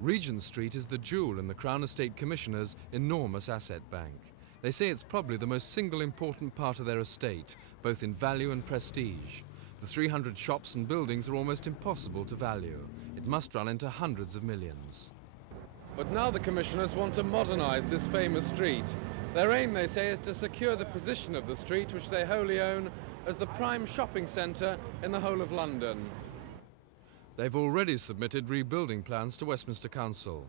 Regent Street is the jewel in the Crown Estate Commissioners' enormous asset bank. They say it's probably the most single important part of their estate, both in value and prestige. The 300 shops and buildings are almost impossible to value. It must run into hundreds of millions. But now the Commissioners want to modernise this famous street. Their aim, they say, is to secure the position of the street, which they wholly own, as the prime shopping centre in the whole of London. They've already submitted rebuilding plans to Westminster Council.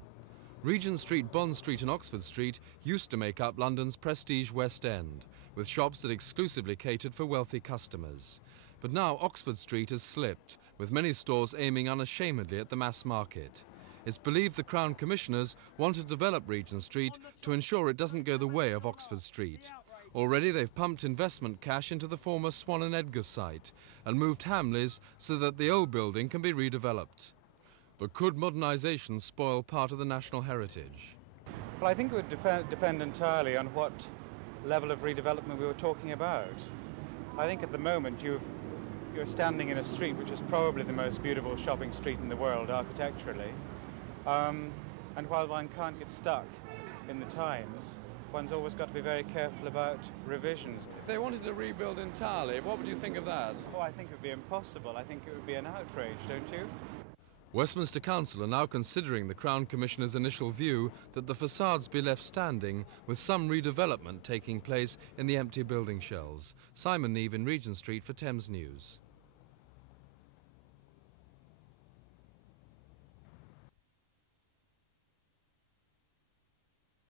Regent Street, Bond Street and Oxford Street used to make up London's prestige West End, with shops that exclusively catered for wealthy customers. But now Oxford Street has slipped, with many stores aiming unashamedly at the mass market. It's believed the Crown Commissioners want to develop Regent Street to ensure it doesn't go the way of Oxford Street. Already they've pumped investment cash into the former Swan and Edgar site and moved Hamleys so that the old building can be redeveloped. But could modernisation spoil part of the national heritage? Well, I think it would depend entirely on what level of redevelopment we were talking about. I think at the moment you're standing in a street which is probably the most beautiful shopping street in the world architecturally. And while one can't get stuck in the times, one's always got to be very careful about revisions. If they wanted to rebuild entirely, what would you think of that? Oh, I think it would be impossible. I think it would be an outrage, don't you? Westminster Council are now considering the Crown Commissioner's initial view that the facades be left standing, with some redevelopment taking place in the empty building shells. Simon Neve in Regent Street for Thames News.